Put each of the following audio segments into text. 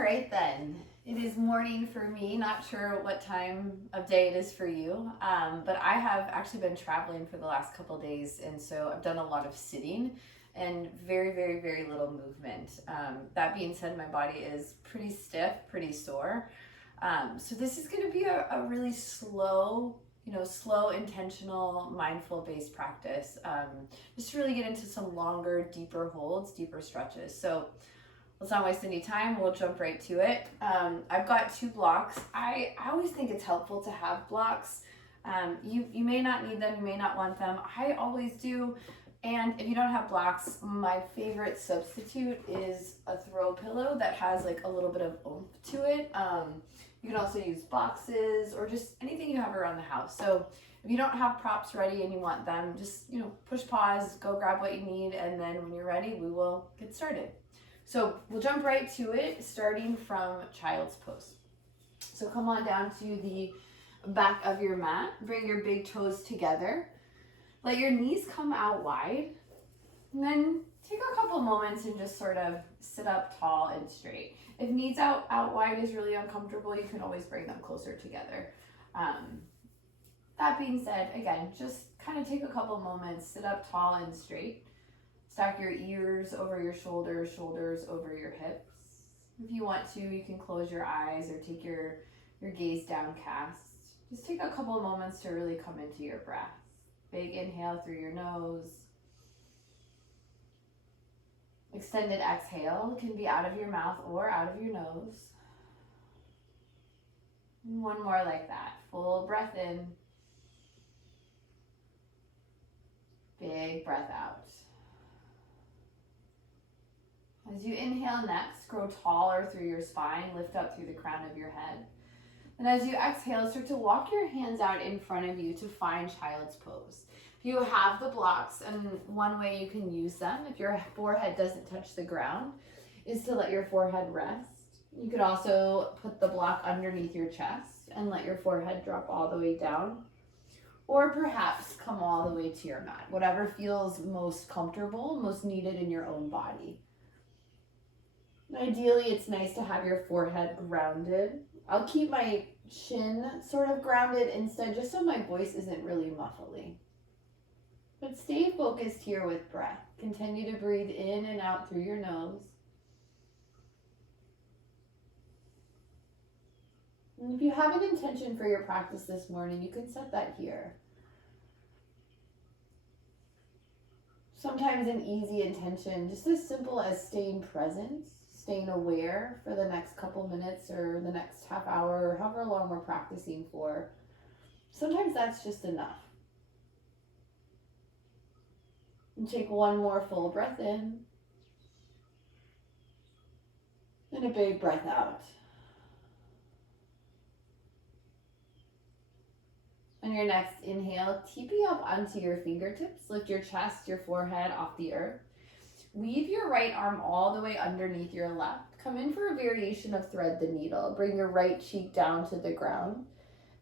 All right then. It is morning for me. Not sure what time of day it is for you, but I have actually been traveling for the last couple days, and so I've done a lot of sitting and very, very, very little movement. That being said, my body is pretty stiff, pretty sore. So this is going to be a really slow, slow, intentional, mindful-based practice. Just to really get into some longer, deeper holds, deeper stretches. So let's not waste any time. We'll jump right to it. I've got 2 blocks. I always think it's helpful to have blocks. You may not need them. You may not want them. I always do. And if you don't have blocks, my favorite substitute is a throw pillow that has like a little bit of oomph to it. You can also use boxes or just anything you have around the house. So if you don't have props ready and you want them, just push pause, go grab what you need, and then when you're ready, we will get started. So we'll jump right to it, starting from child's pose. So come on down to the back of your mat. Bring your big toes together. Let your knees come out wide. And then take a couple moments and just sort of sit up tall and straight. If knees out wide is really uncomfortable, you can always bring them closer together. That being said, again, just kind of take a couple moments, sit up tall and straight. Stack your ears over your shoulders, shoulders over your hips. If you want to, you can close your eyes or take your gaze downcast. Just take a couple of moments to really come into your breath. Big inhale through your nose. Extended exhale can be out of your mouth or out of your nose. And one more like that. Full breath in. Big breath out. As you inhale next, grow taller through your spine, lift up through the crown of your head. And as you exhale, start to walk your hands out in front of you to find child's pose. If you have the blocks, and one way you can use them, if your forehead doesn't touch the ground, is to let your forehead rest. You could also put the block underneath your chest and let your forehead drop all the way down. Or perhaps come all the way to your mat, whatever feels most comfortable, most needed in your own body. Ideally, it's nice to have your forehead grounded. I'll keep my chin sort of grounded instead, just so my voice isn't really muffly. But stay focused here with breath. Continue to breathe in and out through your nose. And if you have an intention for your practice this morning, you can set that here. Sometimes an easy intention, just as simple as staying present, staying aware for the next couple minutes or the next half hour or however long we're practicing for. Sometimes that's just enough. And take one more full breath in and a big breath out. On your next inhale, teepee up onto your fingertips. Lift your chest, your forehead off the earth. Weave your right arm all the way underneath your left. Come in for a variation of thread the needle. Bring your right cheek down to the ground.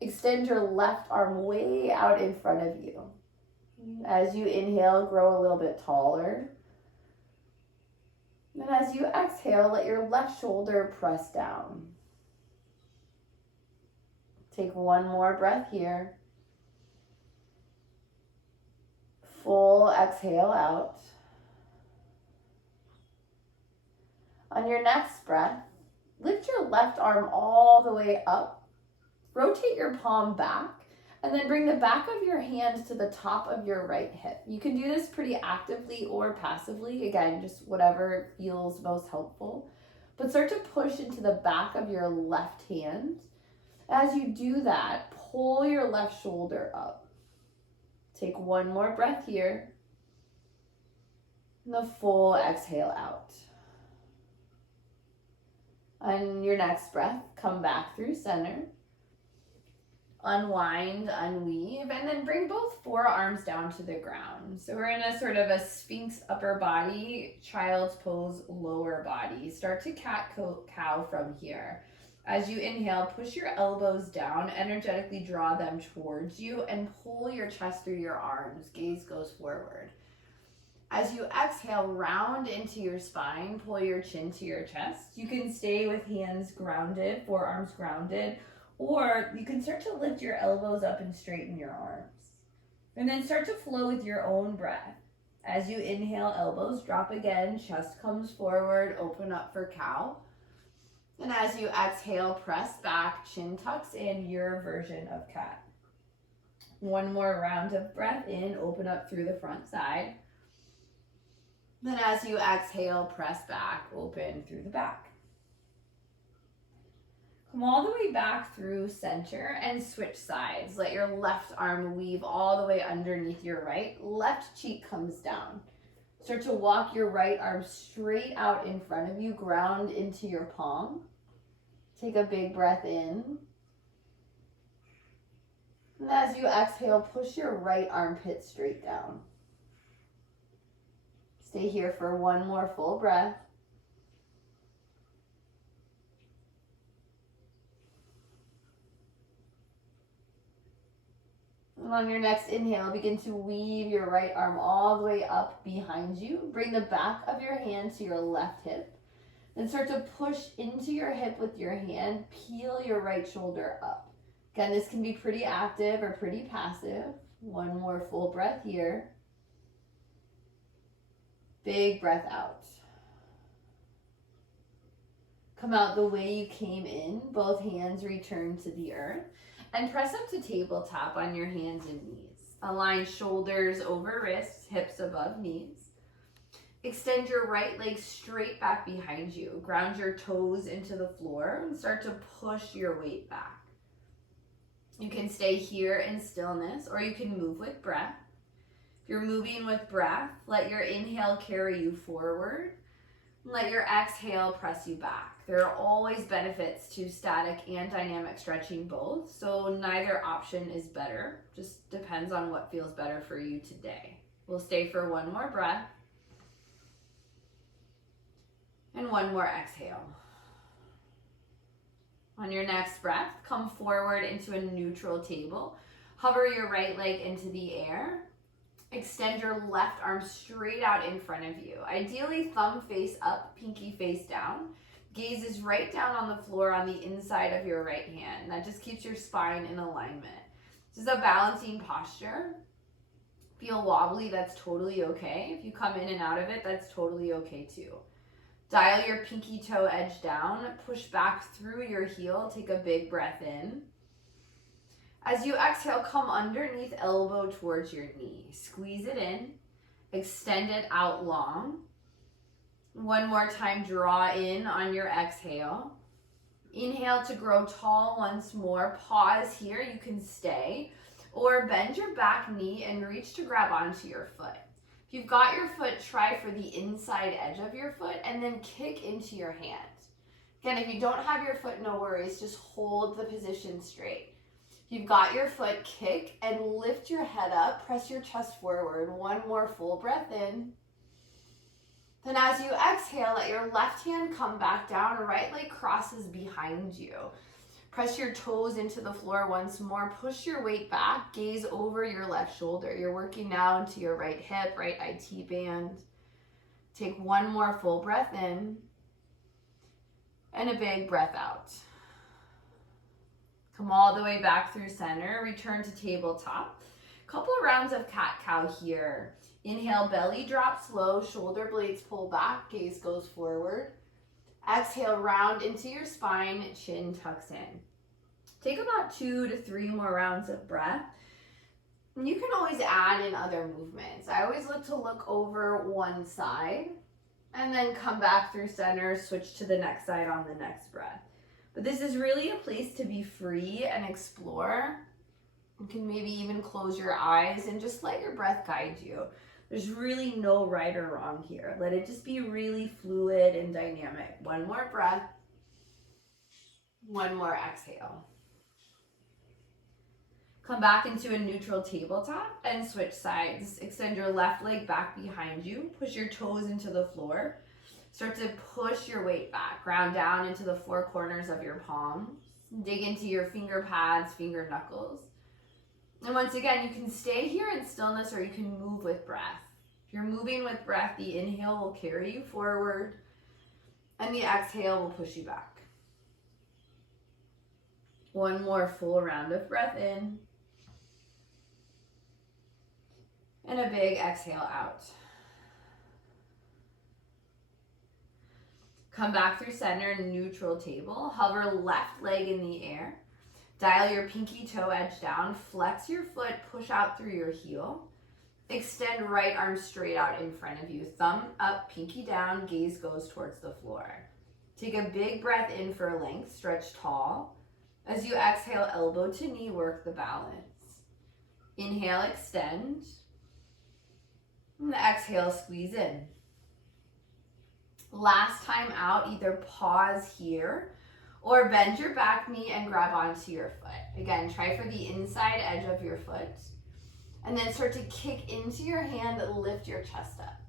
Extend your left arm way out in front of you. As you inhale, grow a little bit taller. And as you exhale, let your left shoulder press down. Take one more breath here. Full exhale out. On your next breath, lift your left arm all the way up. Rotate your palm back, and then bring the back of your hand to the top of your right hip. You can do this pretty actively or passively. Again, just whatever feels most helpful. But start to push into the back of your left hand. As you do that, pull your left shoulder up. Take one more breath here. And the full exhale out. On your next breath, come back through center. Unwind, unweave, and then bring both forearms down to the ground. So we're in a sort of a Sphinx upper body, child's pose lower body. Start to cat-cow from here. As you inhale, push your elbows down, energetically draw them towards you, and pull your chest through your arms. Gaze goes forward. As as you exhale, round into your spine, pull your chin to your chest. You can stay with hands grounded, forearms grounded, or you can start to lift your elbows up and straighten your arms. And then start to flow with your own breath. As you inhale, elbows drop again, chest comes forward, open up for cow. And as you exhale, press back, chin tucks in, your version of cat. One more round of breath in, open up through the front side. Then as you exhale, press back, open through the back. Come all the way back through center and switch sides. Let your left arm weave all the way underneath your right. Left cheek comes down. Start to walk your right arm straight out in front of you. Ground into your palm. Take a big breath in. And as you exhale, push your right armpit straight down. Stay here for one more full breath. And on your next inhale, begin to weave your right arm all the way up behind you. Bring the back of your hand to your left hip. Then start to push into your hip with your hand. Peel your right shoulder up. Again, this can be pretty active or pretty passive. One more full breath here. Big breath out. Come out the way you came in. Both hands return to the earth. And press up to tabletop on your hands and knees. Align shoulders over wrists, hips above knees. Extend your right leg straight back behind you. Ground your toes into the floor and start to push your weight back. You can stay here in stillness or you can move with breath. If you're moving with breath, let your inhale carry you forward. Let your exhale press you back. There are always benefits to static and dynamic stretching both, so neither option is better. Just depends on what feels better for you today. We'll stay for one more breath. And one more exhale. On your next breath, come forward into a neutral table. Hover your right leg into the air. Extend your left arm straight out in front of you. Ideally, thumb face up, pinky face down. Gaze is right down on the floor on the inside of your right hand. That just keeps your spine in alignment. This is a balancing posture. Feel wobbly, that's totally okay. If you come in and out of it, that's totally okay too. Dial your pinky toe edge down. Push back through your heel. Take a big breath in. As you exhale, come underneath, elbow towards your knee. Squeeze it in. Extend it out long. One more time, draw in on your exhale. Inhale to grow tall once more. Pause here, you can stay. Or bend your back knee and reach to grab onto your foot. If you've got your foot, try for the inside edge of your foot and then kick into your hand. Again, if you don't have your foot, no worries. Just hold the position straight. If you've got your foot, kick and lift your head up. Press your chest forward. One more full breath in. Then as you exhale, let your left hand come back down. Right leg crosses behind you. Press your toes into the floor once more. Push your weight back. Gaze over your left shoulder. You're working now into your right hip, right IT band. Take one more full breath in. And a big breath out. Come all the way back through center. Return to tabletop. Couple rounds of cat-cow here. Inhale, belly drops low. Shoulder blades pull back. Gaze goes forward. Exhale, round into your spine. Chin tucks in. Take about 2 to 3 more rounds of breath. You can always add in other movements. I always look over one side and then come back through center, switch to the next side on the next breath. But this is really a place to be free and explore. You can maybe even close your eyes and just let your breath guide you. There's really no right or wrong here. Let it just be really fluid and dynamic. One more breath. One more exhale. Come back into a neutral tabletop and switch sides. Extend your left leg back behind you. Push your toes into the floor. Start to push your weight back. Ground down into the 4 corners of your palms. Dig into your finger pads, finger knuckles. And once again, you can stay here in stillness or you can move with breath. If you're moving with breath, the inhale will carry you forward and the exhale will push you back. One more full round of breath in. And a big exhale out. Come back through center, neutral table. Hover left leg in the air. Dial your pinky toe edge down. Flex your foot, push out through your heel. Extend right arm straight out in front of you. Thumb up, pinky down, gaze goes towards the floor. Take a big breath in for length, stretch tall. As you exhale, elbow to knee, work the balance. Inhale, extend. And exhale, squeeze in. Last time out, either pause here or bend your back knee and grab onto your foot. Again, try for the inside edge of your foot. And then start to kick into your hand, lift your chest up.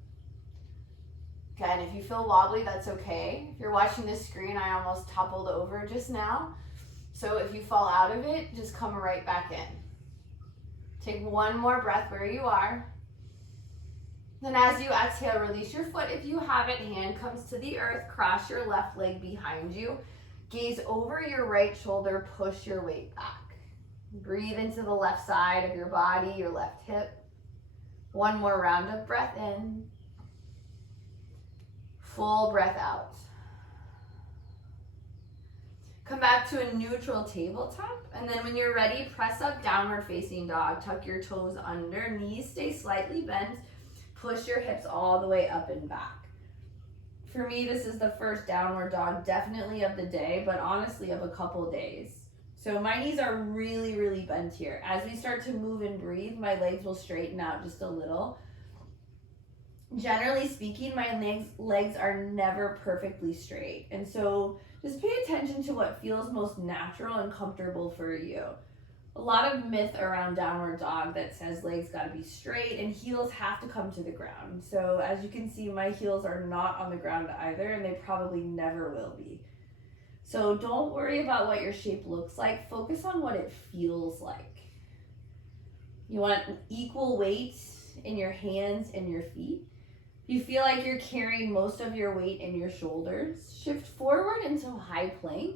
Again, if you feel wobbly, that's okay. If you're watching this screen, I almost toppled over just now. So if you fall out of it, just come right back in. Take one more breath where you are. Then as you exhale, release your foot. If you have it, hand comes to the earth, cross your left leg behind you. Gaze over your right shoulder, push your weight back. Breathe into the left side of your body, your left hip. One more round of breath in. Full breath out. Come back to a neutral tabletop, and then when you're ready, press up, downward facing dog. Tuck your toes under, knees stay slightly bent. Push your hips all the way up and back. For me, this is the first downward dog, definitely of the day, but honestly of a couple days. So my knees are really, really bent here. As we start to move and breathe, my legs will straighten out just a little. Generally speaking, my legs are never perfectly straight. And so just pay attention to what feels most natural and comfortable for you. A lot of myth around downward dog that says legs gotta be straight and heels have to come to the ground. So as you can see, my heels are not on the ground either, and they probably never will be. So don't worry about what your shape looks like. Focus on what it feels like. You want equal weight in your hands and your feet. If you feel like you're carrying most of your weight in your shoulders, shift forward into high plank.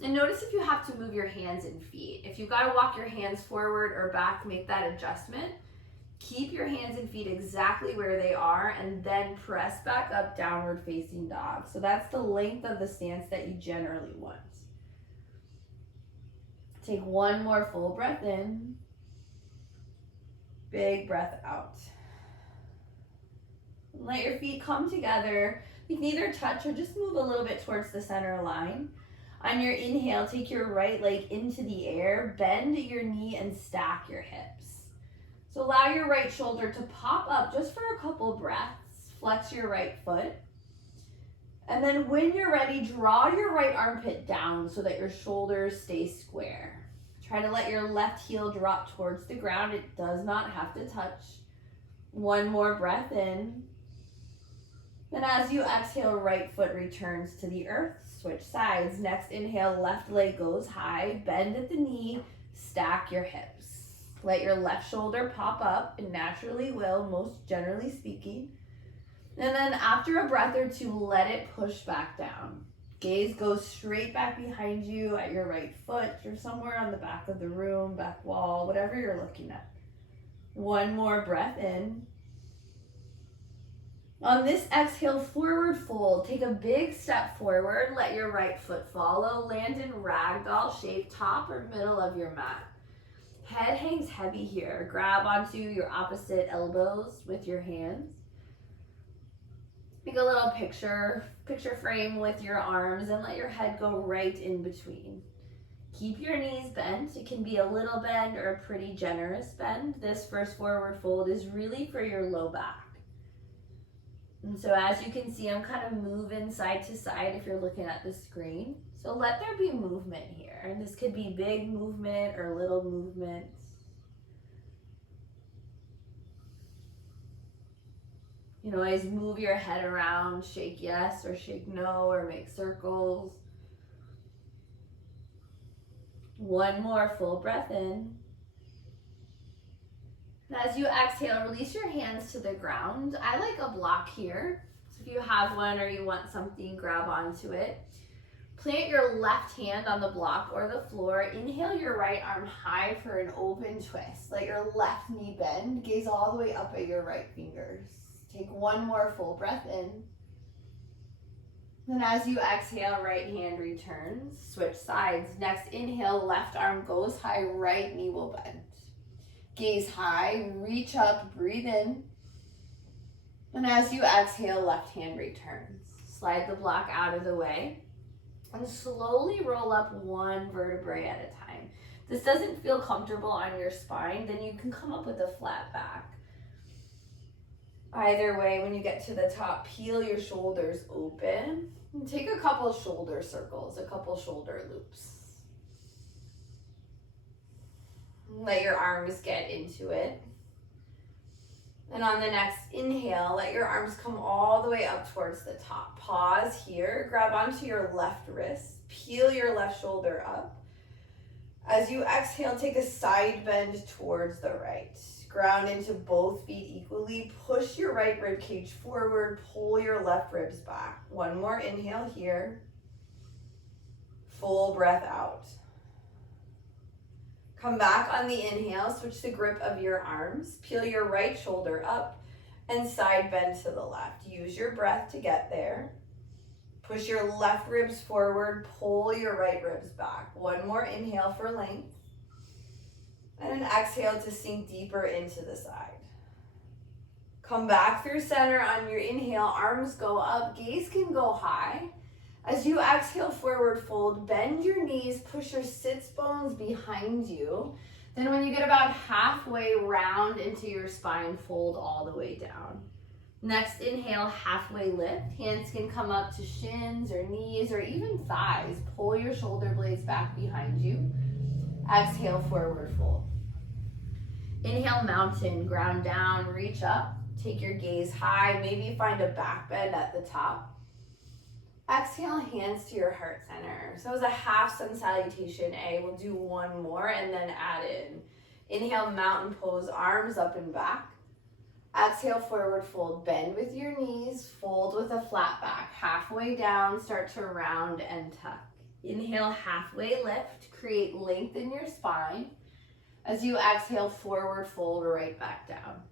And notice if you have to move your hands and feet. If you've got to walk your hands forward or back, make that adjustment. Keep your hands and feet exactly where they are and then press back up, downward facing dog. So that's the length of the stance that you generally want. Take one more full breath in. Big breath out. Let your feet come together. You can either touch or just move a little bit towards the center line. On your inhale, take your right leg into the air, bend your knee and stack your hips. So allow your right shoulder to pop up just for a couple breaths. Flex your right foot. And then when you're ready, draw your right armpit down so that your shoulders stay square. Try to let your left heel drop towards the ground. It does not have to touch. One more breath in. Then as you exhale, right foot returns to the earth. Switch sides. Next inhale, left leg goes high. Bend at the knee. Stack your hips. Let your left shoulder pop up. It naturally will, most generally speaking. And then after a breath or two, let it push back down. Gaze goes straight back behind you at your right foot or somewhere on the back of the room, back wall, whatever you're looking at. One more breath in. On this exhale, forward fold. Take a big step forward. Let your right foot follow. Land in ragdoll shape, top or middle of your mat. Head hangs heavy here. Grab onto your opposite elbows with your hands. Make a little picture frame with your arms and let your head go right in between. Keep your knees bent. It can be a little bend or a pretty generous bend. This first forward fold is really for your low back. And so as you can see, I'm kind of moving side to side if you're looking at the screen. So let there be movement here. And this could be big movement or little movements. You can always move your head around, shake yes or shake no, or make circles. One more full breath in. And as you exhale, release your hands to the ground. I like a block here. So if you have one or you want something, grab onto it. Plant your left hand on the block or the floor. Inhale your right arm high for an open twist. Let your left knee bend. Gaze all the way up at your right fingers. Take one more full breath in. Then as you exhale, right hand returns. Switch sides. Next inhale, left arm goes high, right knee will bend. Gaze high, reach up, breathe in. And as you exhale, left hand returns. Slide the block out of the way and slowly roll up one vertebrae at a time. If this doesn't feel comfortable on your spine, then you can come up with a flat back. Either way, when you get to the top, peel your shoulders open and take a couple shoulder circles, a couple shoulder loops. Let your arms get into it. And on the next inhale, let your arms come all the way up towards the top. Pause here, grab onto your left wrist, peel your left shoulder up. As you exhale, take a side bend towards the right. Ground into both feet equally. Push your right rib cage forward, pull your left ribs back. One more inhale here. Full breath out. Come back on the inhale, switch the grip of your arms, peel your right shoulder up and side bend to the left. Use your breath to get there. Push your left ribs forward, pull your right ribs back. One more inhale for length. And an exhale to sink deeper into the side. Come back through center on your inhale, arms go up, gaze can go high. As you exhale, forward fold, bend your knees, push your sits bones behind you. Then when you get about halfway round into your spine, fold all the way down. Next inhale, halfway lift. Hands can come up to shins or knees or even thighs. Pull your shoulder blades back behind you. Exhale, forward fold. Inhale, mountain, ground down, reach up. Take your gaze high, maybe find a back bend at the top. Exhale, hands to your heart center. So as a half sun salutation A, we'll do one more and then add in. Inhale, mountain pose, arms up and back. Exhale, forward fold, bend with your knees, fold with a flat back. Halfway down, start to round and tuck. Inhale, halfway lift, create length in your spine. As you exhale, forward fold, right back down.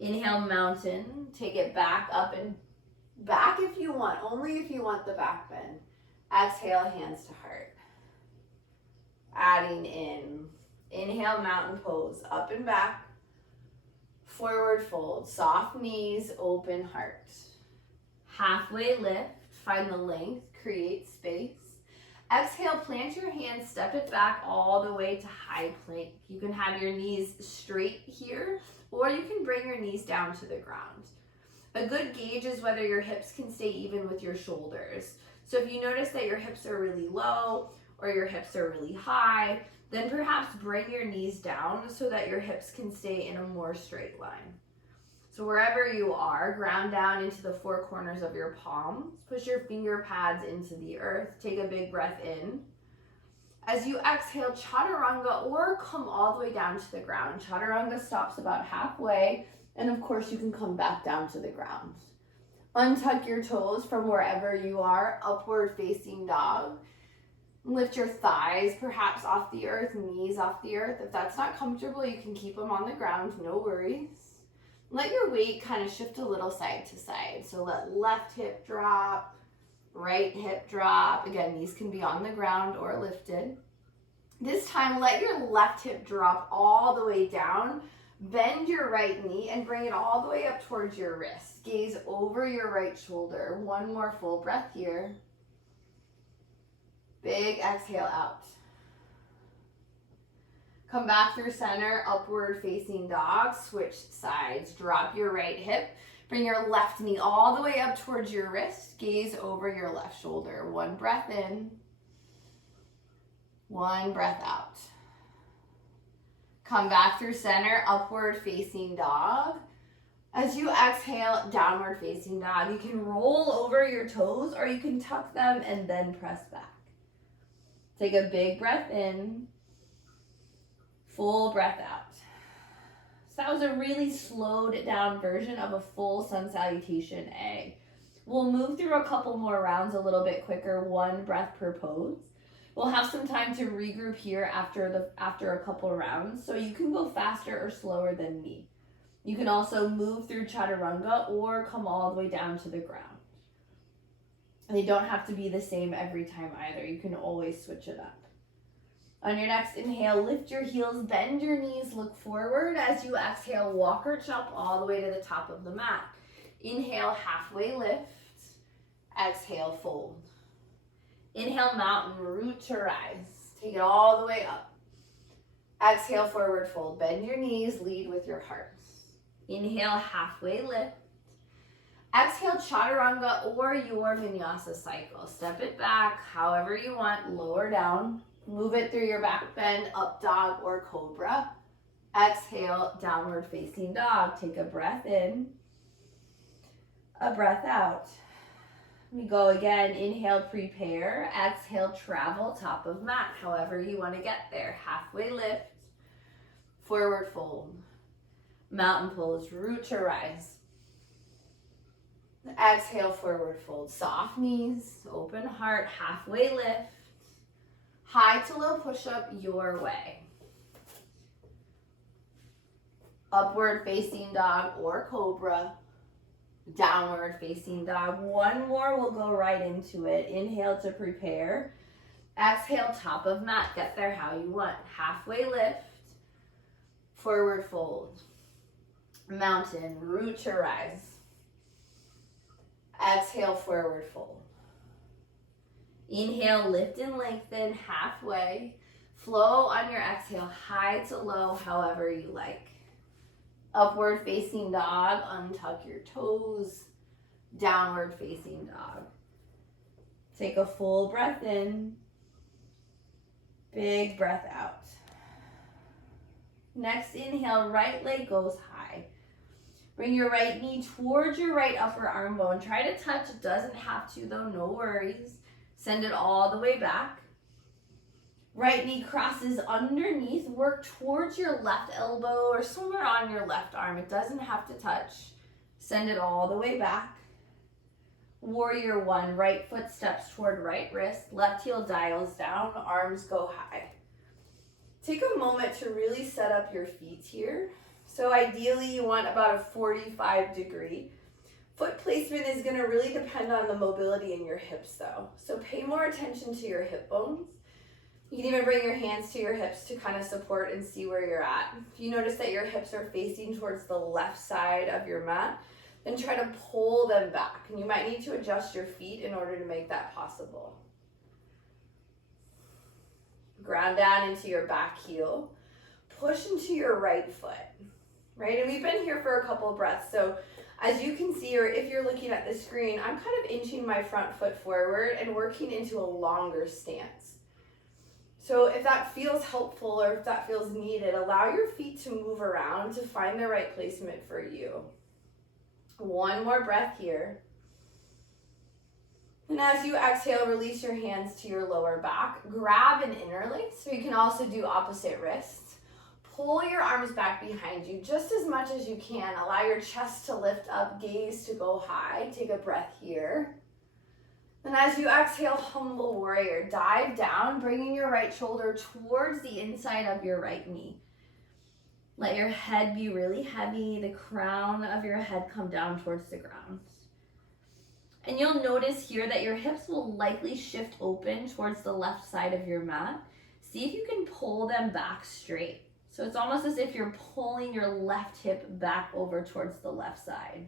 Inhale, mountain, take it back up and back if you want, only if you want the back bend. Exhale, hands to heart. Adding in. Inhale, mountain pose, up and back. Forward fold, soft knees, open heart. Halfway lift, find the length, create space. Exhale, plant your hands, step it back all the way to high plank. You can have your knees straight here, or you can bring your knees down to the ground. A good gauge is whether your hips can stay even with your shoulders. So if you notice that your hips are really low or your hips are really high, then perhaps bring your knees down so that your hips can stay in a more straight line. So wherever you are, ground down into the four corners of your palms. Push your finger pads into the earth. Take a big breath in. As you exhale, chaturanga, or come all the way down to the ground. Chaturanga stops about halfway. And of course, you can come back down to the ground. Untuck your toes from wherever you are, upward facing dog. Lift your thighs perhaps off the earth, knees off the earth. If that's not comfortable, you can keep them on the ground, no worries. Let your weight kind of shift a little side to side. So let left hip drop, right hip drop. Again, these can be on the ground or lifted. This time, let your left hip drop all the way down. Bend your right knee and bring it all the way up towards your wrist. Gaze over your right shoulder. One more full breath here. Big exhale out. Come back through center, upward facing dog. Switch sides. Drop your right hip. Bring your left knee all the way up towards your wrist. Gaze over your left shoulder. One breath in. One breath out. Come back through center, upward facing dog. As you exhale, downward facing dog. You can roll over your toes or you can tuck them and then press back. Take a big breath in, full breath out. So that was a really slowed down version of a full sun salutation A. We'll move through a couple more rounds a little bit quicker, 1 breath per pose. We'll have some time to regroup here after a couple rounds, so you can go faster or slower than me. You can also move through chaturanga or come all the way down to the ground. They don't have to be the same every time either. You can always switch it up. On your next inhale, lift your heels, bend your knees, look forward. As you exhale, walk or jump all the way to the top of the mat. Inhale, halfway lift. Exhale, fold. Inhale, mountain, root to rise. Take it all the way up. Exhale, forward fold. Bend your knees, lead with your heart. Inhale, halfway lift. Exhale, chaturanga or your vinyasa cycle. Step it back however you want, lower down. Move it through your back bend, up dog or cobra. Exhale, downward facing dog. Take a breath in, a breath out. We go again. Inhale, prepare. Exhale, travel, top of mat, however you want to get there. Halfway lift, forward fold. Mountain pose, root to rise. Exhale, forward fold. Soft knees, open heart, halfway lift. High to low push-up your way. Upward facing dog or cobra. Downward facing dog. One more, we'll go right into it. Inhale to prepare. Exhale, top of mat. Get there how you want. Halfway lift. Forward fold. Mountain, root to rise. Exhale, forward fold. Inhale, lift and lengthen, halfway. Flow on your exhale, high to low, however you like. Upward facing dog, untuck your toes. Downward facing dog. Take a full breath in. Big breath out. Next inhale, right leg goes high. Bring your right knee towards your right upper arm bone. Try to touch, it doesn't have to though, no worries. Send it all the way back. Right knee crosses underneath. Work towards your left elbow or somewhere on your left arm. It doesn't have to touch. Send it all the way back. Warrior one, right foot steps toward right wrist. Left heel dials down, arms go high. Take a moment to really set up your feet here. So ideally you want about a 45-degree. Foot placement is going to really depend on the mobility in your hips though. So pay more attention to your hip bones. You can even bring your hands to your hips to kind of support and see where you're at. If you notice that your hips are facing towards the left side of your mat, then try to pull them back. And you might need to adjust your feet in order to make that possible. Ground down into your back heel. Push into your right foot, right? And we've been here for a couple of breaths. So as you can see, or if you're looking at the screen, I'm kind of inching my front foot forward and working into a longer stance. So if that feels helpful or if that feels needed, allow your feet to move around to find the right placement for you. One more breath here. And as you exhale, release your hands to your lower back. Grab and interlace, so you can also do opposite wrists. Pull your arms back behind you just as much as you can. Allow your chest to lift up, gaze to go high. Take a breath here. And as you exhale, humble warrior, dive down, bringing your right shoulder towards the inside of your right knee. Let your head be really heavy, the crown of your head come down towards the ground. And you'll notice here that your hips will likely shift open towards the left side of your mat. See if you can pull them back straight. So it's almost as if you're pulling your left hip back over towards the left side.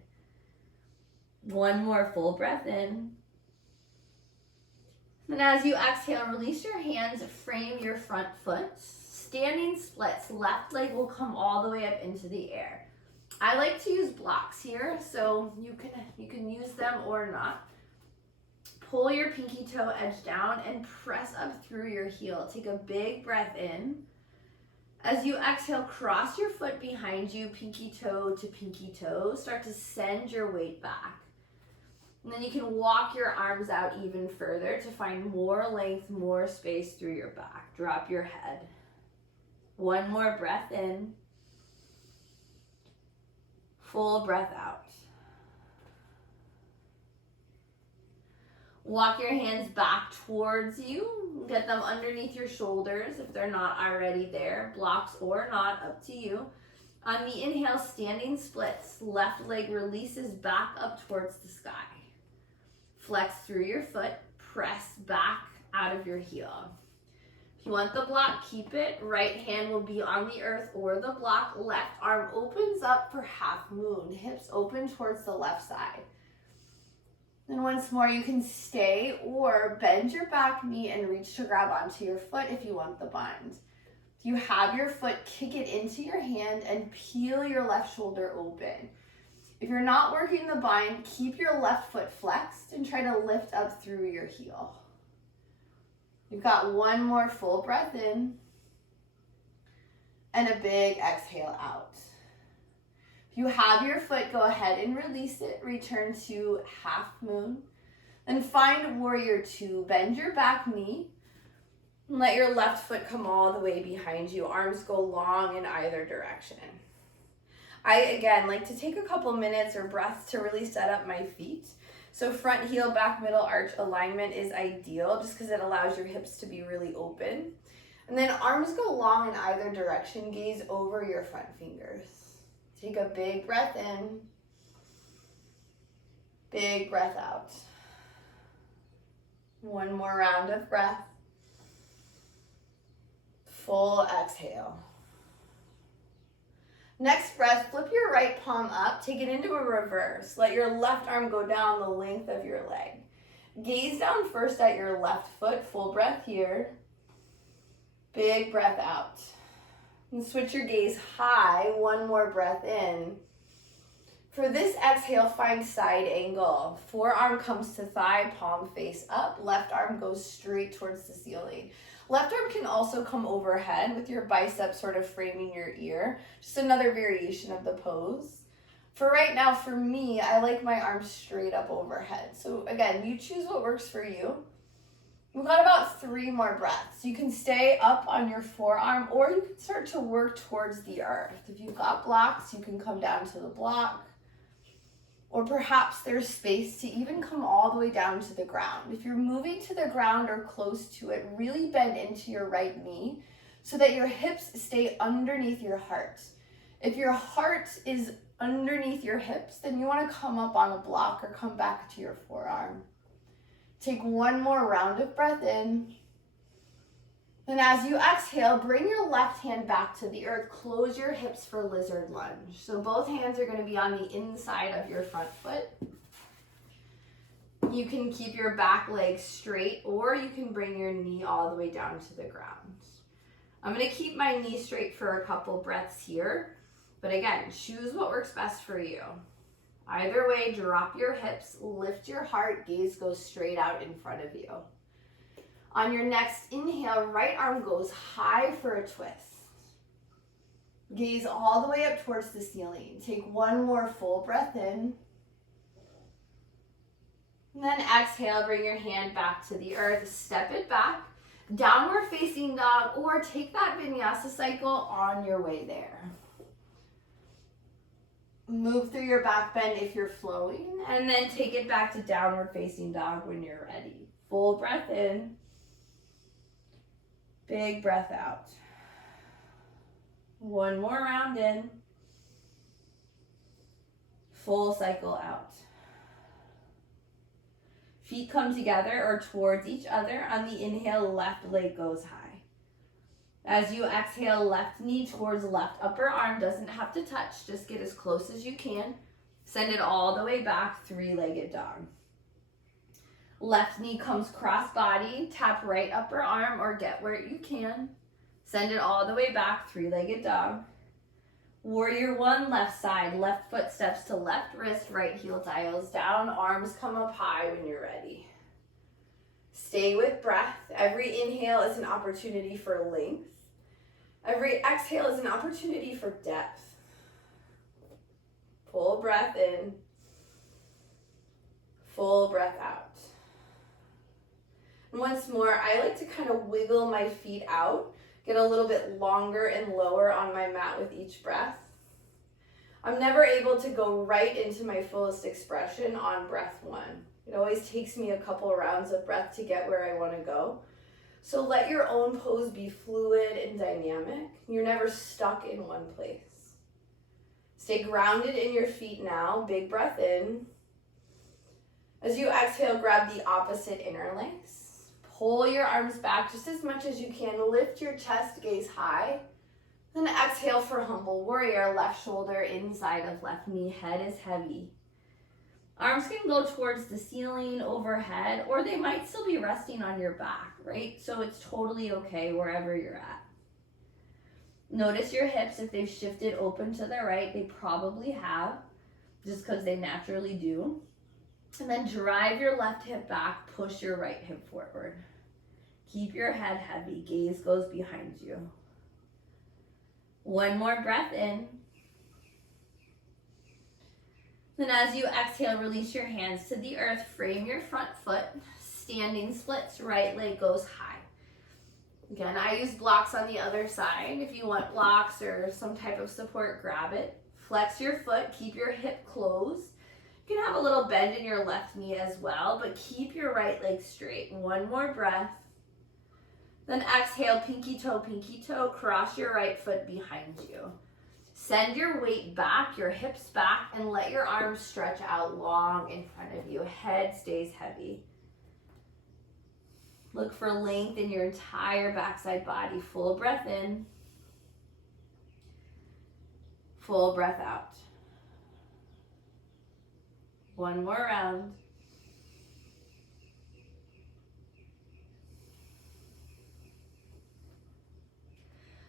One more full breath in. And as you exhale, release your hands, frame your front foot. Standing splits, left leg will come all the way up into the air. I like to use blocks here, so you can use them or not. Pull your pinky toe edge down and press up through your heel. Take a big breath in. As you exhale, cross your foot behind you, pinky toe to pinky toe. Start to send your weight back. And then you can walk your arms out even further to find more length, more space through your back. Drop your head. One more breath in. Full breath out. Walk your hands back towards you. Get them underneath your shoulders if they're not already there. Blocks or not, up to you. On the inhale, standing splits. Left leg releases back up towards the sky. Flex through your foot. Press back out of your heel. If you want the block, keep it. Right hand will be on the earth or the block. Left arm opens up for half moon. Hips open towards the left side. Then once more, you can stay or bend your back knee and reach to grab onto your foot if you want the bind. If you have your foot, kick it into your hand and peel your left shoulder open. If you're not working the bind, keep your left foot flexed and try to lift up through your heel. You've got one more full breath in and a big exhale out. If you have your foot, go ahead and release it. Return to half moon. Then find warrior two. Bend your back knee. And let your left foot come all the way behind you. Arms go long in either direction. I, again, like to take a couple minutes or breaths to really set up my feet. So front heel, back middle arch alignment is ideal just because it allows your hips to be really open. And then arms go long in either direction. Gaze over your front fingers. Take a big breath in. Big breath out. One more round of breath. Full exhale. Next breath, flip your right palm up, take it into a reverse. Let your left arm go down the length of your leg. Gaze down first at your left foot, full breath here. Big breath out. And switch your gaze high, one more breath in. For this exhale, find side angle. Forearm comes to thigh, palm face up. Left arm goes straight towards the ceiling. Left arm can also come overhead with your biceps sort of framing your ear. Just another variation of the pose. For right now, for me, I like my arms straight up overhead. So again, you choose what works for you. We've got about 3 more breaths. You can stay up on your forearm or you can start to work towards the earth. If you've got blocks, you can come down to the block. Or perhaps there's space to even come all the way down to the ground. If you're moving to the ground or close to it, really bend into your right knee so that your hips stay underneath your heart. If your heart is underneath your hips, then you want to come up on a block or come back to your forearm. Take one more round of breath in. Then as you exhale, bring your left hand back to the earth. Close your hips for lizard lunge. So both hands are going to be on the inside of your front foot. You can keep your back leg straight or you can bring your knee all the way down to the ground. I'm going to keep my knee straight for a couple breaths here. But again, choose what works best for you. Either way, drop your hips, lift your heart, gaze goes straight out in front of you. On your next inhale, right arm goes high for a twist. Gaze all the way up towards the ceiling. Take one more full breath in. And then exhale, bring your hand back to the earth, step it back, downward facing dog, or take that vinyasa cycle on your way there. Move through your back bend if you're flowing, and then take it back to downward facing dog when you're ready. Full breath in. Big breath out. One more round in. Full cycle out. Feet come together or towards each other. On the inhale, left leg goes high. As you exhale, left knee towards left upper arm. Doesn't have to touch. Just get as close as you can. Send it all the way back, 3-legged dog. Left knee comes cross body, tap right upper arm or get where you can. Send it all the way back, 3-legged dog. Warrior one, left side, left foot steps to left wrist, right heel dials down, arms come up high when you're ready. Stay with breath. Every inhale is an opportunity for length. Every exhale is an opportunity for depth. Full breath in. Full breath out. And once more, I like to kind of wiggle my feet out, get a little bit longer and lower on my mat with each breath. I'm never able to go right into my fullest expression on breath one. It always takes me a couple rounds of breath to get where I want to go. So let your own pose be fluid and dynamic. You're never stuck in one place. Stay grounded in your feet now. Big breath in. As you exhale, grab the opposite interlace. Pull your arms back just as much as you can. Lift your chest, gaze high. Then exhale for humble warrior. Left shoulder inside of left knee. Head is heavy. Arms can go towards the ceiling overhead, or they might still be resting on your back, right? So it's totally okay wherever you're at. Notice your hips. If they've shifted open to the right, they probably have, just because they naturally do. And then drive your left hip back, push your right hip forward. Keep your head heavy, gaze goes behind you. One more breath in. Then as you exhale, release your hands to the earth, frame your front foot, standing splits, right leg goes high. Again, I use blocks on the other side. If you want blocks or some type of support, grab it. Flex your foot, keep your hip closed. You can have a little bend in your left knee as well, but keep your right leg straight. One more breath. Then exhale, pinky toe, cross your right foot behind you. Send your weight back, your hips back, and let your arms stretch out long in front of you. Head stays heavy. Look for length in your entire backside body. Full breath in. Full breath out. One more round.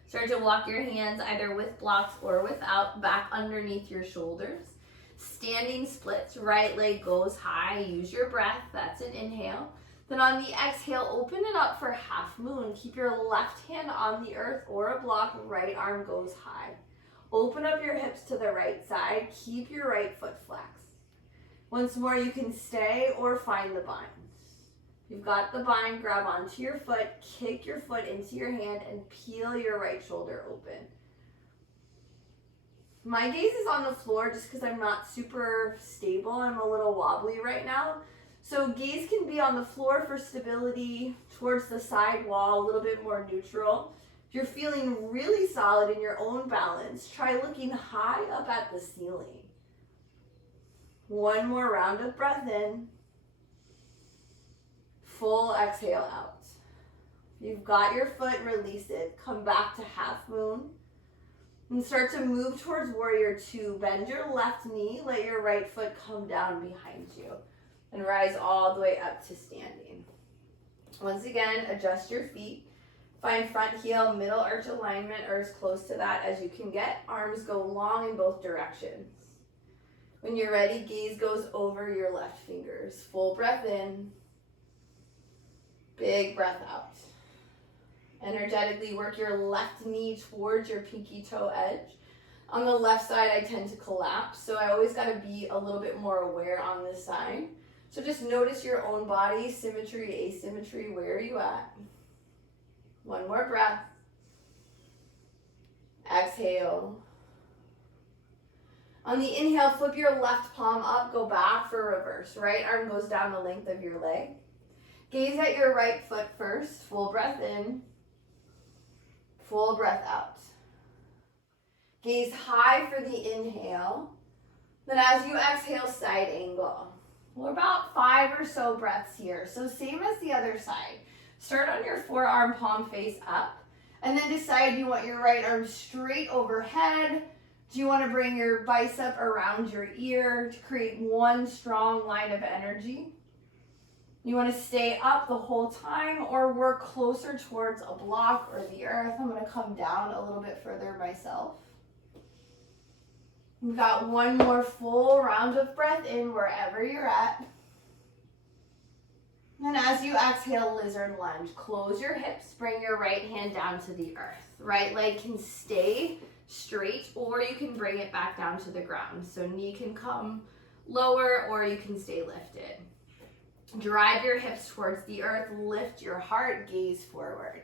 Start to walk your hands either with blocks or without back underneath your shoulders. Standing splits, right leg goes high. Use your breath, that's an inhale. Then on the exhale, open it up for half moon. Keep your left hand on the earth or a block, right arm goes high. Open up your hips to the right side. Keep your right foot flexed. Once more, you can stay or find the bind. If you've got the bind, grab onto your foot, kick your foot into your hand, and peel your right shoulder open. My gaze is on the floor just because I'm not super stable. I'm a little wobbly right now. So gaze can be on the floor for stability, towards the side wall, a little bit more neutral. If you're feeling really solid in your own balance, try looking high up at the ceiling. One more round of breath in. Full exhale out. You've got your foot, release it. Come back to half moon. And start to move towards warrior two. Bend your left knee, let your right foot come down behind you. And rise all the way up to standing. Once again, adjust your feet. Find front heel, middle arch alignment, or as close to that as you can get. Arms go long in both directions. When you're ready, gaze goes over your left fingers. Full breath in. Big breath out. Energetically work your left knee towards your pinky toe edge. On the left side, I tend to collapse, so I always got to be a little bit more aware on this side. So just notice your own body, symmetry, asymmetry, where are you at? One more breath. Exhale. On the inhale, flip your left palm up, go back for reverse. Right arm goes down the length of your leg. Gaze at your right foot first. Full breath in. Full breath out. Gaze high for the inhale. Then as you exhale, side angle. We're about 5 or so breaths here. So same as the other side. Start on your forearm, palm face up. And then decide you want your right arm straight overhead. Do you want to bring your bicep around your ear to create one strong line of energy? You want to stay up the whole time or work closer towards a block or the earth? I'm going to come down a little bit further myself. We've got one more full round of breath in wherever you're at. And as you exhale, lizard lunge. Close your hips, bring your right hand down to the earth. Right leg can stay straight or you can bring it back down to the ground. So knee can come lower or you can stay lifted. Drive your hips towards the earth, lift your heart, gaze forward.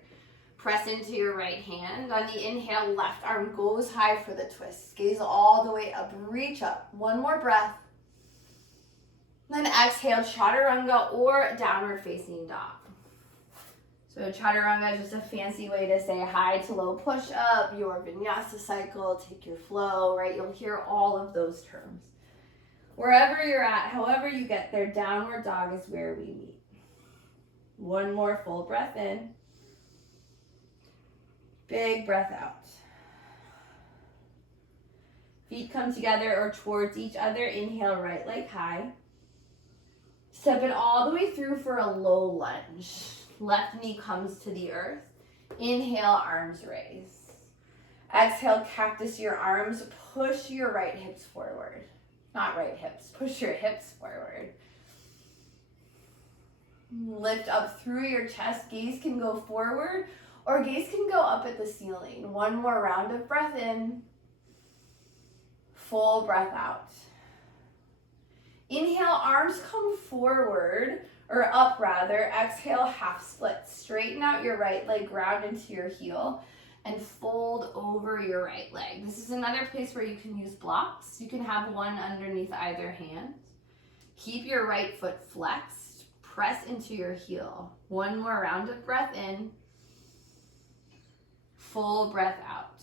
Press into your right hand. On the inhale, left arm goes high for the twist. Gaze all the way up, reach up. One more breath. Then exhale, chaturanga or downward facing dog. So chaturanga is just a fancy way to say high to low push up, your vinyasa cycle, take your flow, right? You'll hear all of those terms. Wherever you're at, however you get there, downward dog is where we meet. One more full breath in. Big breath out. Feet come together or towards each other. Inhale, right leg high. Step it all the way through for a low lunge. Left knee comes to the earth. Inhale, arms raise. Exhale, cactus your arms. Push your right hips forward. Not right hips, push your hips forward. Lift up through your chest. Gaze can go forward or gaze can go up at the ceiling. One more round of breath in. Full breath out. Inhale, arms come forward, or up rather. Exhale, half split. Straighten out your right leg, ground into your heel, and fold over your right leg. This is another place where you can use blocks. You can have one underneath either hand. Keep your right foot flexed. Press into your heel. One more round of breath in. Full breath out.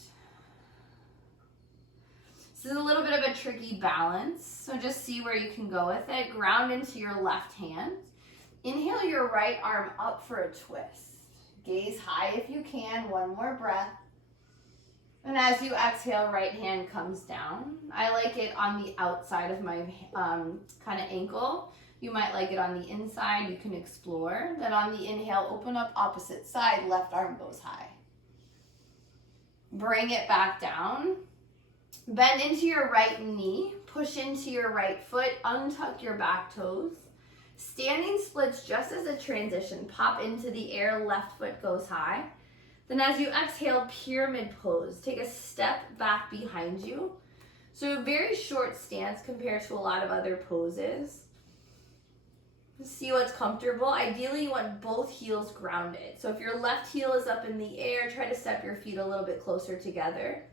This is a little bit of a tricky balance, so just see where you can go with it. Ground into your left hand. Inhale your right arm up for a twist. Gaze high if you can. One more breath. And as you exhale, right hand comes down. I like it on the outside of my kind of ankle. You might like it on the inside. You can explore. Then on the inhale, open up opposite side. Left arm goes high. Bring it back down. Bend into your right knee. Push into your right foot. Untuck your back toes. Standing splits just as a transition. Pop into the air. Left foot goes high. Then as you exhale, pyramid pose. Take a step back behind you. So a very short stance compared to a lot of other poses. See what's comfortable. Ideally, you want both heels grounded. So if your left heel is up in the air, try to step your feet a little bit closer together.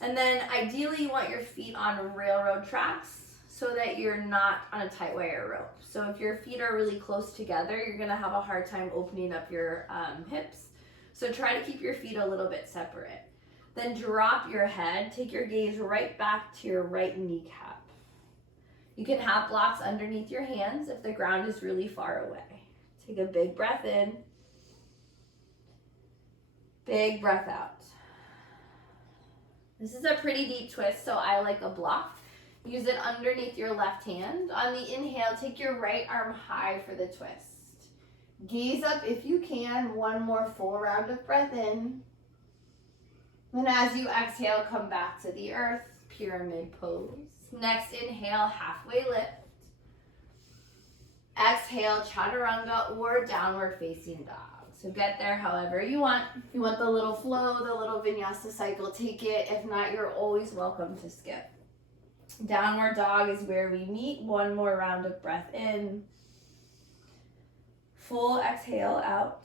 And then ideally, you want your feet on railroad tracks so that you're not on a tight wire rope. So if your feet are really close together, you're gonna have a hard time opening up your hips. So try to keep your feet a little bit separate. Then drop your head, take your gaze right back to your right kneecap. You can have blocks underneath your hands if the ground is really far away. Take a big breath in. Big breath out. This is a pretty deep twist, so I like a block. Use it underneath your left hand. On the inhale, take your right arm high for the twist. Gaze up if you can. One more full round of breath in. Then as you exhale, come back to the earth, pyramid pose. Next inhale, halfway lift. Exhale, chaturanga or downward facing dog. So get there however you want. If you want the little flow, the little vinyasa cycle, take it. If not, you're always welcome to skip. Downward dog is where we meet. One more round of breath in. Full exhale out.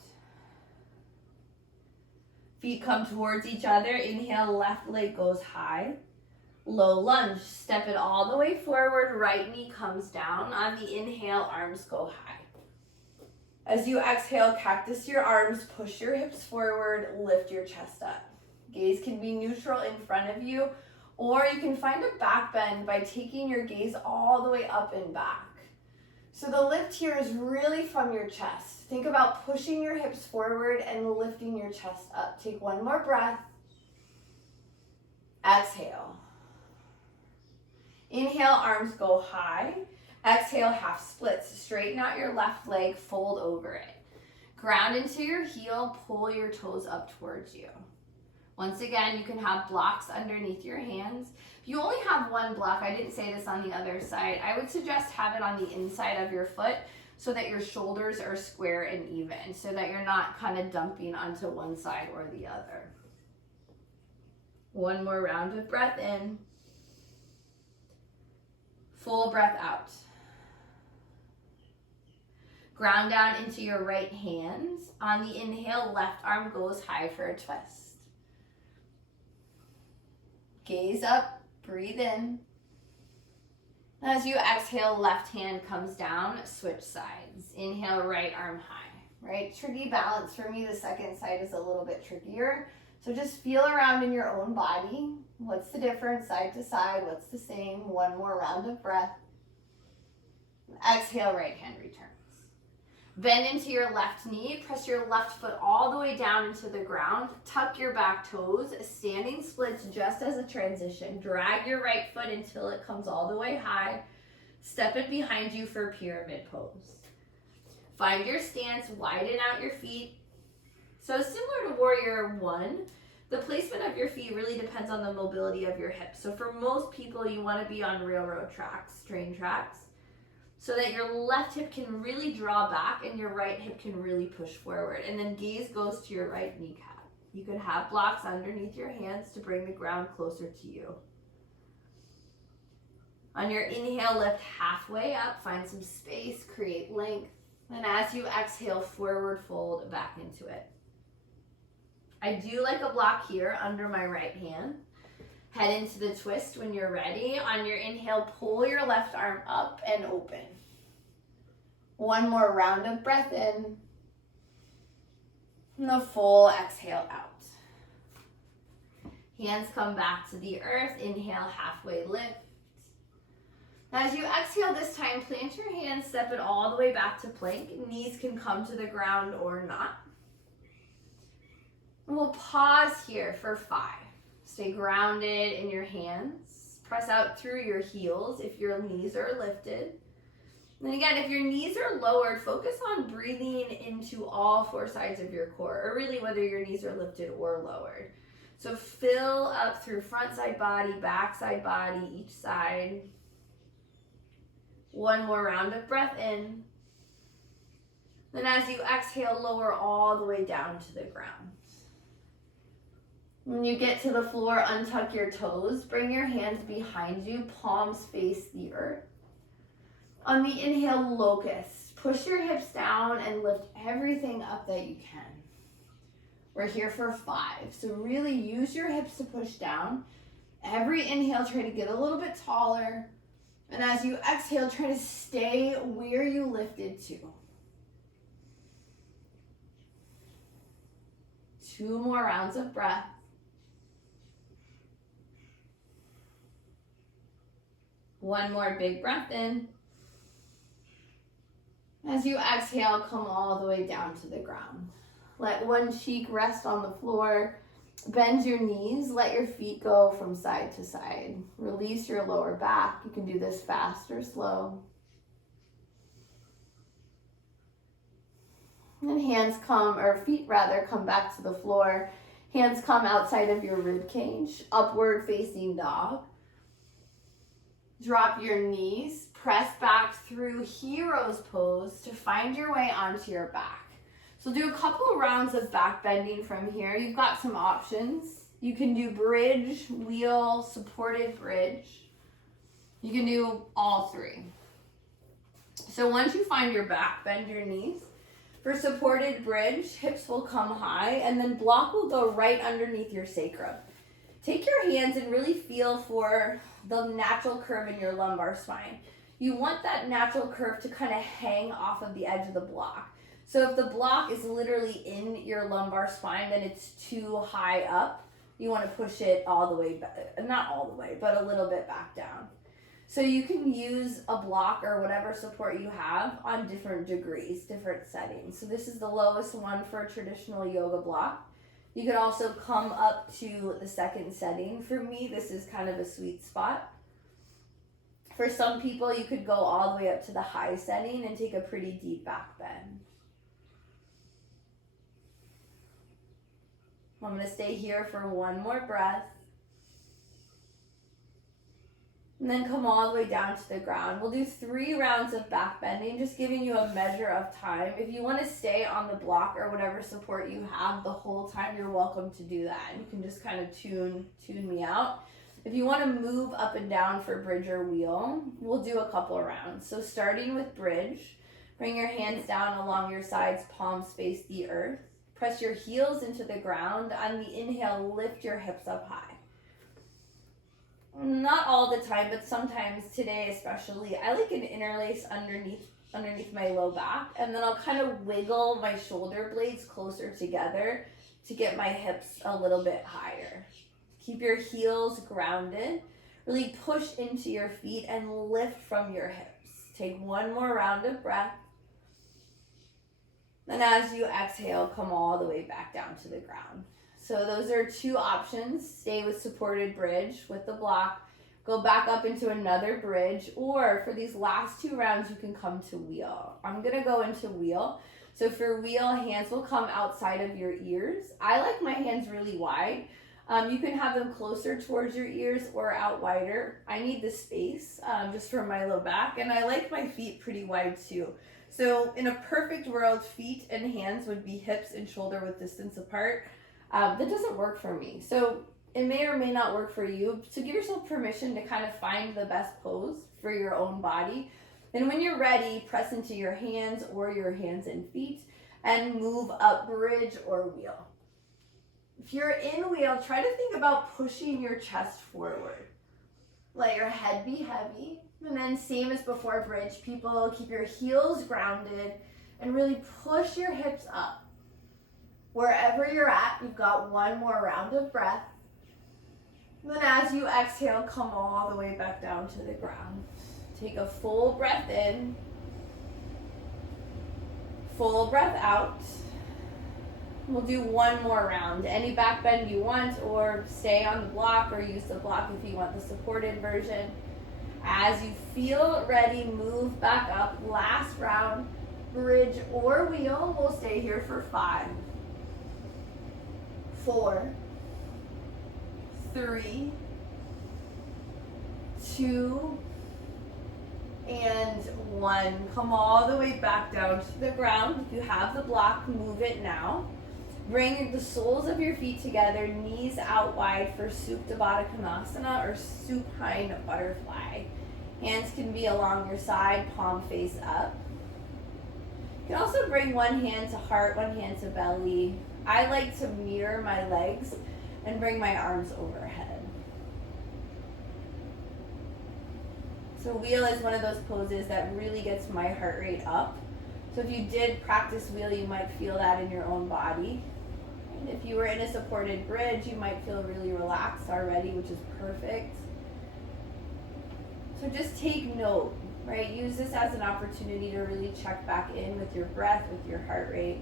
Feet come towards each other. Inhale, left leg goes high. Low lunge. Step it all the way forward. Right knee comes down. On the inhale, arms go high. As you exhale, cactus your arms. Push your hips forward. Lift your chest up. Gaze can be neutral in front of you, or you can find a back bend by taking your gaze all the way up and back. So the lift here is really from your chest. Think about pushing your hips forward and lifting your chest up. Take one more breath. Exhale. Inhale, arms go high. Exhale, half splits. Straighten out your left leg, fold over it. Ground into your heel, pull your toes up towards you. Once again, you can have blocks underneath your hands. If you only have one block, I didn't say this on the other side, I would suggest have it on the inside of your foot so that your shoulders are square and even, so that you're not kind of dumping onto one side or the other. One more round of breath in. Full breath out. Ground down into your right hand. On the inhale, left arm goes high for a twist. Gaze up, breathe in. As you exhale, left hand comes down, switch sides. Inhale, right arm high, right? Tricky balance for me. The second side is a little bit trickier. So just feel around in your own body. What's the difference side to side? What's the same? One more round of breath. Exhale, right hand returns. Bend into your left knee. Press your left foot all the way down into the ground. Tuck your back toes. Standing splits just as a transition. Drag your right foot until it comes all the way high. Step it behind you for pyramid pose. Find your stance. Widen out your feet. So similar to Warrior 1, the placement of your feet really depends on the mobility of your hips. So for most people, you want to be on railroad tracks, train tracks, so that your left hip can really draw back and your right hip can really push forward. And then gaze goes to your right kneecap. You could have blocks underneath your hands to bring the ground closer to you. On your inhale, lift halfway up, find some space, create length. And as you exhale, forward fold back into it. I do like a block here under my right hand. Head into the twist when you're ready. On your inhale, pull your left arm up and open. One more round of breath in. And the full exhale out. Hands come back to the earth. Inhale, halfway lift. As you exhale this time, plant your hands, step it all the way back to plank. Knees can come to the ground or not. We'll pause here for 5. Stay grounded in your hands. Press out through your heels if your knees are lifted. And again, if your knees are lowered, focus on breathing into all 4 sides of your core, or really whether your knees are lifted or lowered. So fill up through front side body, back side body, each side. One more round of breath in. Then as you exhale, lower all the way down to the ground. When you get to the floor, untuck your toes. Bring your hands behind you. Palms face the earth. On the inhale, locust. Push your hips down and lift everything up that you can. We're here for 5. So really use your hips to push down. Every inhale, try to get a little bit taller. And as you exhale, try to stay where you lifted to. 2 more rounds of breath. One more big breath in. As you exhale, come all the way down to the ground. Let one cheek rest on the floor. Bend your knees. Let your feet go from side to side. Release your lower back. You can do this fast or slow. And feet come back to the floor. Hands come outside of your rib cage. Upward facing dog. Drop your knees, press back through hero's pose to find your way onto your back. So do a couple rounds of back bending from here. You've got some options. You can do bridge, wheel, supported bridge. You can do all 3. So once you find your back, bend your knees. For supported bridge, hips will come high and then block will go right underneath your sacrum. Take your hands and really feel for the natural curve in your lumbar spine. You want that natural curve to kind of hang off of the edge of the block. So if the block is literally in your lumbar spine, then it's too high up. You want to push it all the way back, not all the way, but a little bit back down. So you can use a block or whatever support you have on different degrees, different settings. So this is the lowest one for a traditional yoga block. You could also come up to the second setting. For me, this is kind of a sweet spot. For some people, you could go all the way up to the high setting and take a pretty deep back bend. I'm going to stay here for one more breath. And then come all the way down to the ground. We'll do 3 rounds of back bending, just giving you a measure of time. If you want to stay on the block or whatever support you have the whole time, you're welcome to do that. You can just kind of tune me out. If you want to move up and down for bridge or wheel, we'll do a couple rounds. So starting with bridge, Bring your hands down along your sides, palms face the earth. Press your heels into the ground. On the inhale, lift your hips up high. Not all the time, but sometimes, today especially, I like an interlace underneath my low back, and then I'll kind of wiggle my shoulder blades closer together to get my hips a little bit higher. Keep your heels grounded. Really push into your feet and lift from your hips. Take one more round of breath. And as you exhale, come all the way back down to the ground. So those are two options. Stay with supported bridge with the block. Go back up into another bridge. Or for these last two rounds, you can come to wheel. I'm going to go into wheel. So for wheel, hands will come outside of your ears. I like my hands really wide. You can have them closer towards your ears or out wider. I need the space just for my low back. And I like my feet pretty wide too. So in a perfect world, feet and hands would be hips and shoulder width distance apart. That doesn't work for me. So it may or may not work for you. So give yourself permission to kind of find the best pose for your own body. Then when you're ready, press into your hands or your hands and feet and move up bridge or wheel. If you're in wheel, try to think about pushing your chest forward. Let your head be heavy. And then same as before bridge, people, keep your heels grounded and really push your hips up. Wherever you're at, you've got one more round of breath. And then as you exhale, come all the way back down to the ground. Take a full breath in. Full breath out. We'll do one more round. Any back bend you want, or stay on the block, or use the block if you want the supported version. As you feel ready, move back up. Last round, bridge or wheel. We'll stay here for 5, 4, 3, 2, and 1. Come all the way back down to the ground. If you have the block, move it now. Bring the soles of your feet together, knees out wide for Supta Baddha Konasana or supine butterfly. Hands can be along your side, palm face up. You can also bring one hand to heart, one hand to belly. I like to mirror my legs and bring my arms overhead. So wheel is one of those poses that really gets my heart rate up. So if you did practice wheel, you might feel that in your own body. And if you were in a supported bridge, you might feel really relaxed already, which is perfect. So just take note, right? Use this as an opportunity to really check back in with your breath, with your heart rate.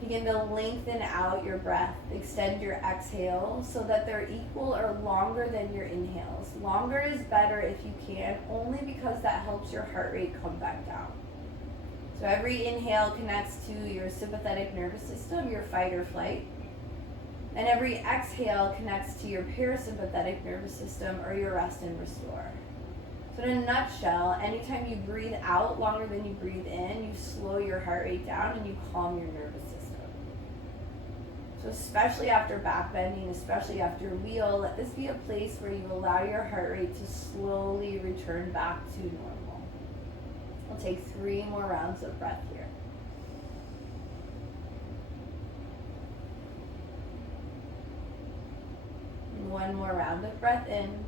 Begin to lengthen out your breath. Extend your exhales so that they're equal or longer than your inhales. Longer is better if you can, only because that helps your heart rate come back down. So every inhale connects to your sympathetic nervous system, your fight or flight. And every exhale connects to your parasympathetic nervous system or your rest and restore. So in a nutshell, anytime you breathe out longer than you breathe in, you slow your heart rate down and you calm your nervous system. So especially after back bending, especially after wheel, let this be a place where you allow your heart rate to slowly return back to normal. We'll take 3 more rounds of breath here. And 1 more round of breath in.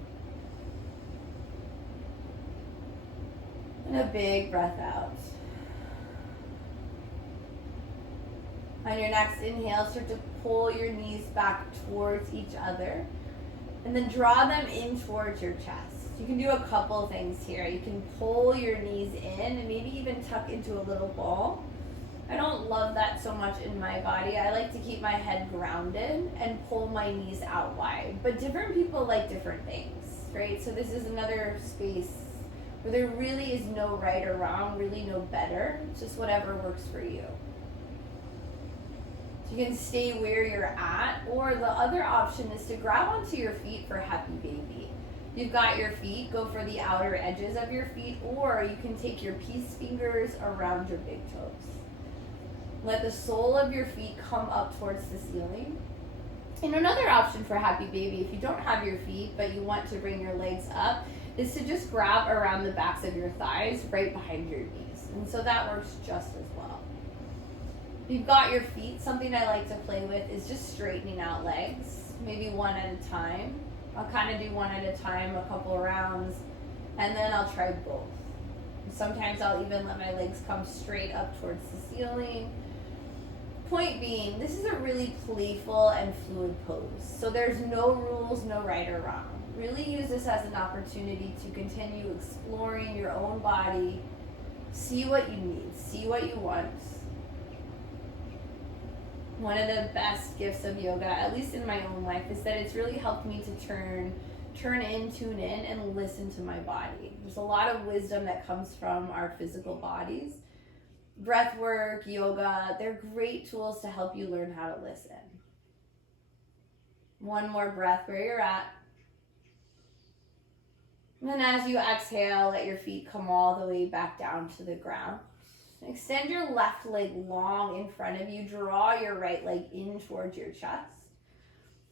And a big breath out. On your next inhale, start to pull your knees back towards each other. And then draw them in towards your chest. You can do a couple things here. You can pull your knees in and maybe even tuck into a little ball. I don't love that so much in my body. I like to keep my head grounded and pull my knees out wide. But different people like different things, right? So this is another space where there really is no right or wrong, really no better. It's just whatever works for you. So you can stay where you're at, or the other option is to grab onto your feet for happy baby. You've got your feet, go for the outer edges of your feet, or you can take your peace fingers around your big toes. Let the sole of your feet come up towards the ceiling. And another option for happy baby, if you don't have your feet but you want to bring your legs up, is to just grab around the backs of your thighs right behind your knees. And so that works just as well. If you've got your feet, something I like to play with is just straightening out legs, maybe one at a time. I'll kind of do one at a time, a couple rounds, and then I'll try both. Sometimes I'll even let my legs come straight up towards the ceiling. Point being, this is a really playful and fluid pose. So there's no rules, no right or wrong. Really use this as an opportunity to continue exploring your own body, see what you need, see what you want. One of the best gifts of yoga, at least in my own life, is that it's really helped me to tune in, and listen to my body. There's a lot of wisdom that comes from our physical bodies. Breath work, yoga, they're great tools to help you learn how to listen. One more breath where you're at. And then as you exhale, let your feet come all the way back down to the ground. Extend your left leg long in front of you. Draw your right leg in towards your chest.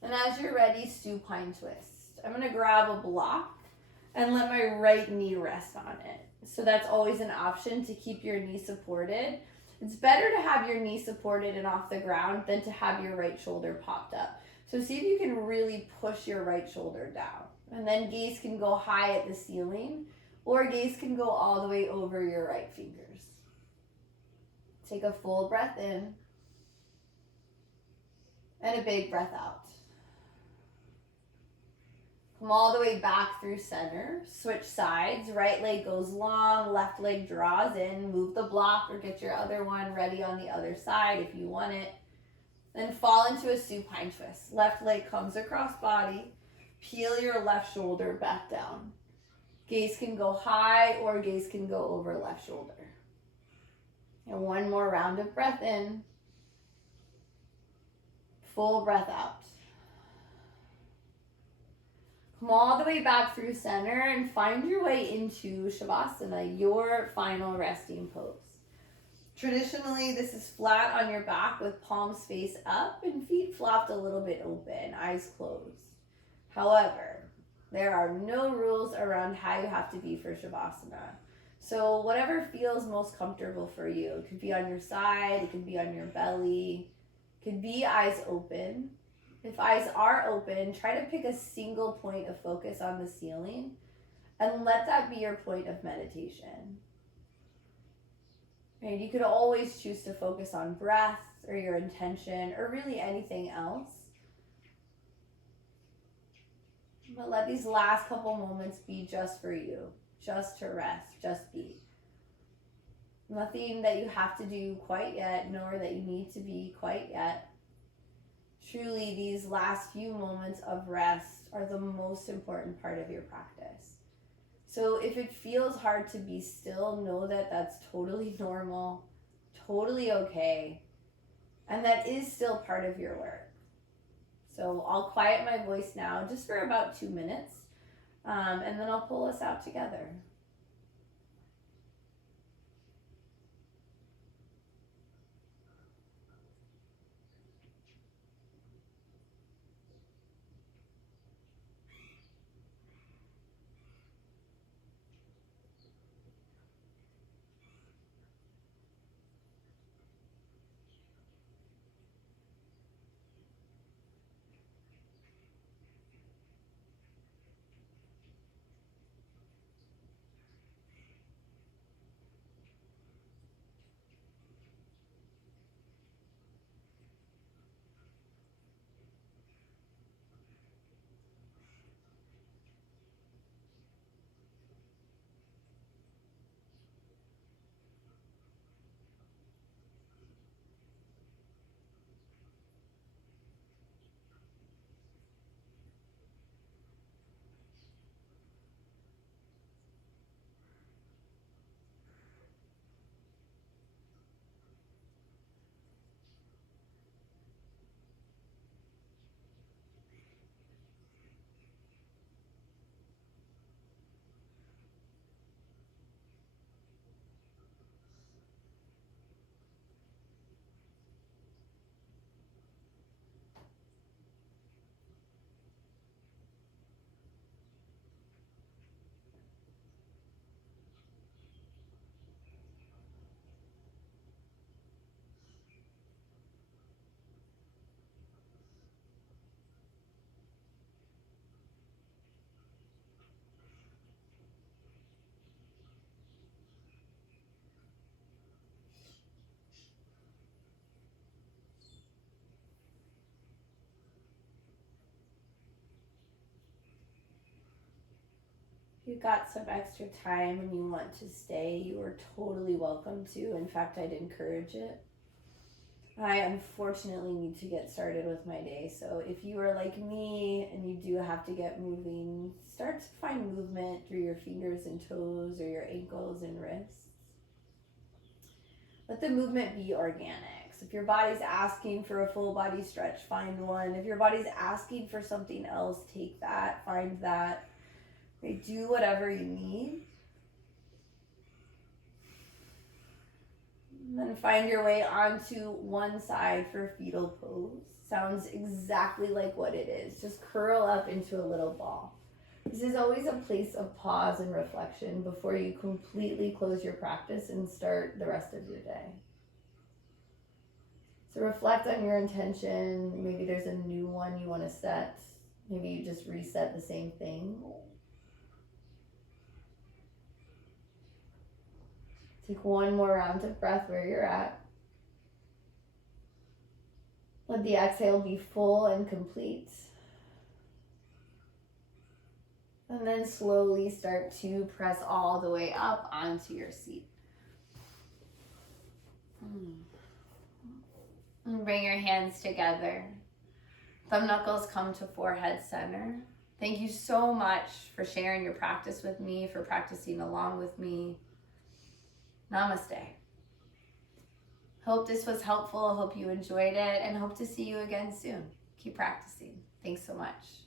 And as you're ready, supine twist. I'm going to grab a block and let my right knee rest on it. So that's always an option to keep your knee supported. It's better to have your knee supported and off the ground than to have your right shoulder popped up. So see if you can really push your right shoulder down. And then gaze can go high at the ceiling, or gaze can go all the way over your right fingers. Take a full breath in and a big breath out. Come all the way back through center. Switch sides. Right leg goes long, left leg draws in. Move the block or get your other one ready on the other side if you want it. Then fall into a supine twist. Left leg comes across body. Peel your left shoulder back down. Gaze can go high or gaze can go over left shoulder. And one more round of breath in. Full breath out. Come all the way back through center and find your way into Shavasana, your final resting pose. Traditionally, this is flat on your back with palms face up and feet flopped a little bit open, eyes closed. However, there are no rules around how you have to be for Shavasana. So whatever feels most comfortable for you. It could be on your side, it could be on your belly, it could be eyes open. If eyes are open, try to pick a single point of focus on the ceiling and let that be your point of meditation. And you could always choose to focus on breath or your intention or really anything else. But let these last couple moments be just for you, just to rest, just be. Nothing that you have to do quite yet, nor that you need to be quite yet. Truly, these last few moments of rest are the most important part of your practice. So if it feels hard to be still, know that that's totally normal, totally okay, and that is still part of your work. So I'll quiet my voice now just for about 2 minutes, and then I'll pull us out together. If you got some extra time and you want to stay, you are totally welcome to. In fact, I'd encourage it. I unfortunately need to get started with my day, so if you are like me and you do have to get moving, start to find movement through your fingers and toes or your ankles and wrists. Let the movement be organic. So if your body's asking for a full body stretch, find one. If your body's asking for something else, take that, find that. Do whatever you need. And then find your way onto one side for fetal pose. Sounds exactly like what it is. Just curl up into a little ball. This is always a place of pause and reflection before you completely close your practice and start the rest of your day. So reflect on your intention. Maybe there's a new one you want to set. Maybe you just reset the same thing. Take one more round of breath where you're at. Let the exhale be full and complete. And then slowly start to press all the way up onto your seat. And bring your hands together. Thumb knuckles come to forehead center. Thank you so much for sharing your practice with me, for practicing along with me. Namaste. Hope this was helpful. Hope you enjoyed it and hope to see you again soon. Keep practicing. Thanks so much.